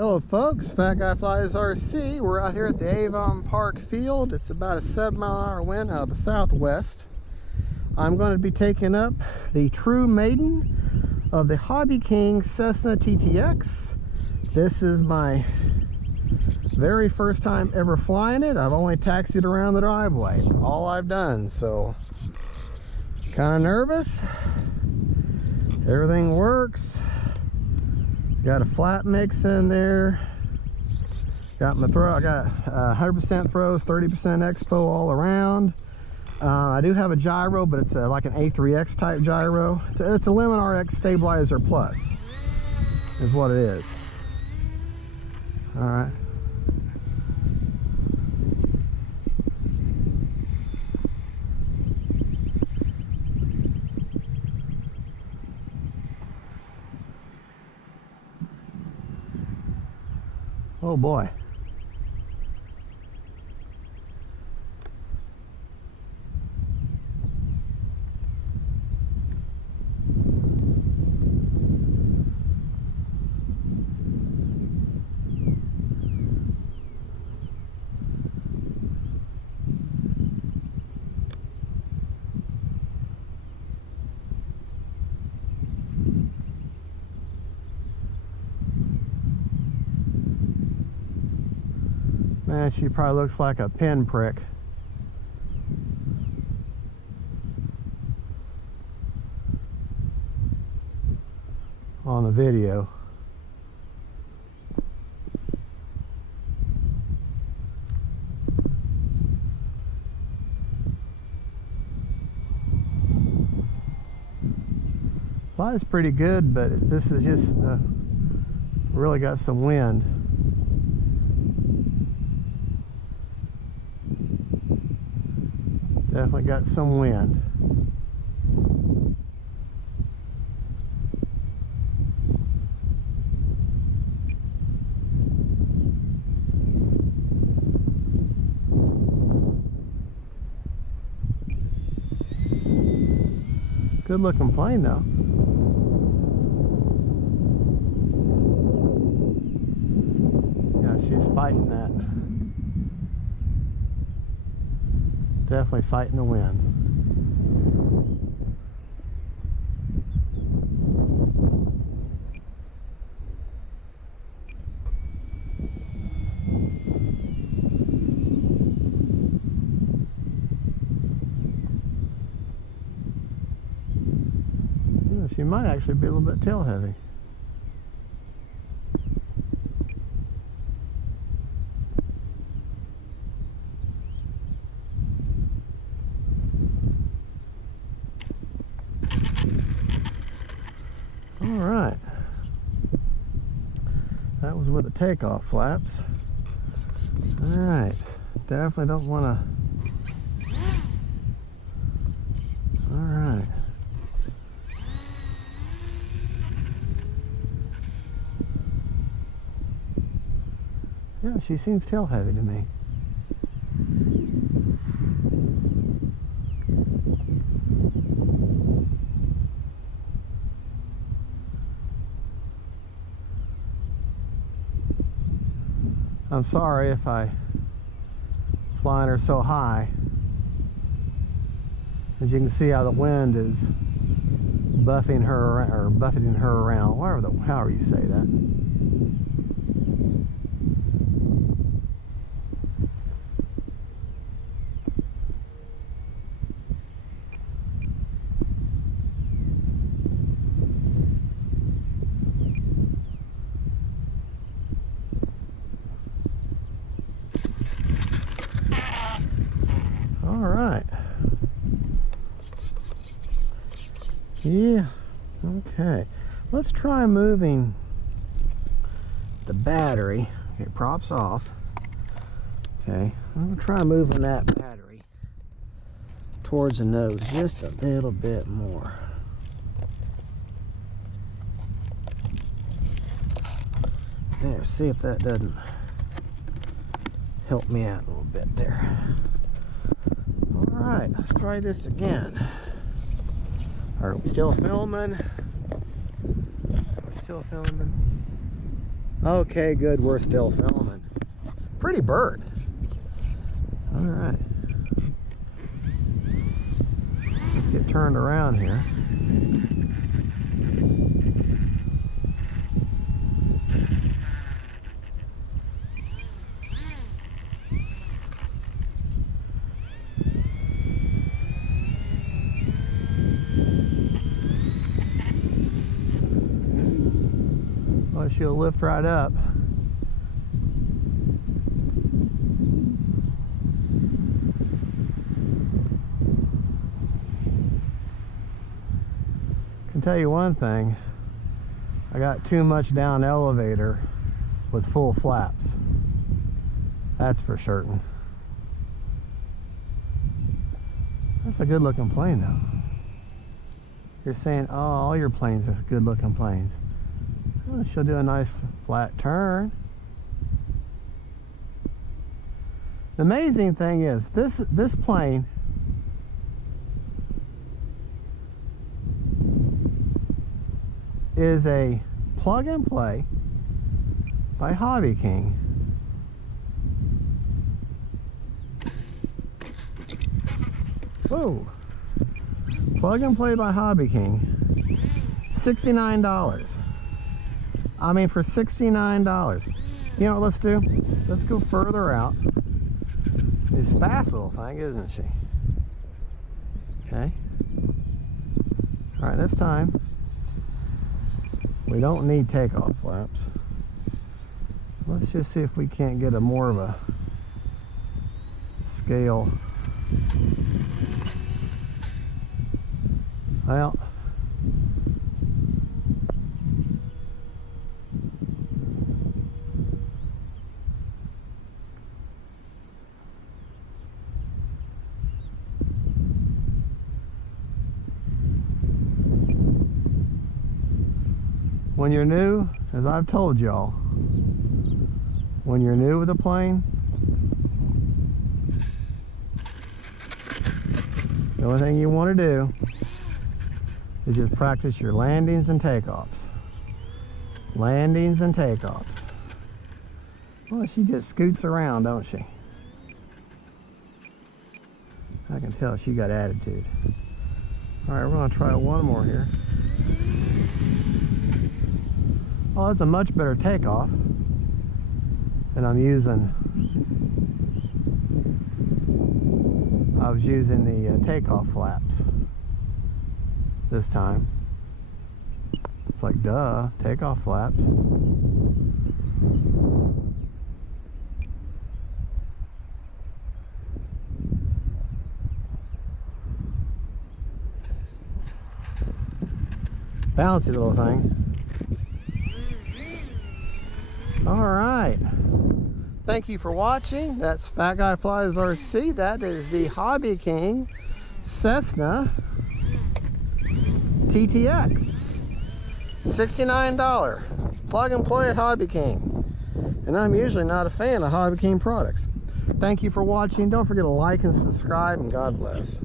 Hello folks, Fat Guy Flies RC. We're out here at the Avon Park field. It's about a 7-mile-an-hour wind out of the southwest. I'm going to be taking up the true maiden of the HobbyKing Cessna TTX. This is my very first time ever flying it. I've only taxied around the driveway. It's all I've done, so kind of nervous. Everything works. Got a flat mix in there. Got my throw. I got 100% throws, 30% expo all around. I do have a gyro, but it's like an A3X type gyro. It's a Lemon RX Stabilizer Plus, is what it is. All right. Oh boy. Man, she probably looks like a pinprick. On the video. Flies pretty good, but this is just really got some wind. Definitely got some wind. Good looking plane though. Yeah, she's fighting that. Definitely fighting the wind. Yeah, she might actually be a little bit tail heavy. Alright, that was with the takeoff flaps. Alright, definitely don't want to. Alright. Yeah, she seems tail heavy to me. I'm sorry if I flying her so high. As you can see how the wind is buffeting her around, or buffeting her around, however you say that. All right. Yeah, okay. Let's try moving the battery. Okay, props off. Okay, I'm gonna try moving that battery towards the nose just a little bit more. There, see if that doesn't help me out a little bit there. Alright, let's try this again. Are we still filming? Are we still filming? Okay, good, we're still filming. Pretty bird. All right. Let's get turned around here. Well, she'll lift right up. Can tell you one thing, I got too much down elevator with full flaps. That's for certain. That's a good looking plane though. You're saying, oh, all your planes are good looking planes. Well, she'll do a nice flat turn. The amazing thing is this plane is a plug and play by HobbyKing. Whoa. Plug and play by HobbyKing. $69. I mean, for $69. You know what let's do? Let's go further out. It's a fast little thing, isn't she? Okay. Alright, this time we don't need takeoff flaps. Let's just see if we can't get a more of a scale. Well, when you're new, as I've told y'all, when you're new with a plane, the only thing you want to do is just practice your landings and takeoffs. Landings and takeoffs. Well, she just scoots around, don't she? I can tell she got attitude. All right, we're gonna try one more here. Oh, that's a much better takeoff than I'm using. I was using the takeoff flaps this time. It's like, duh, takeoff flaps. Bouncy little thing. All right. Thank you for watching. That's Fat Guy Flies RC. That is the HobbyKing Cessna TTX. $69. Plug and play at HobbyKing. And I'm usually not a fan of HobbyKing products. Thank you for watching. Don't forget to like and subscribe, and God bless.